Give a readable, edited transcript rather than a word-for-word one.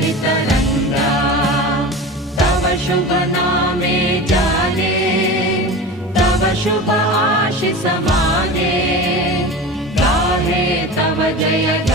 तरंगा तव शुभ नामे जाने तव शुभ आशीष माने गाहे तव जय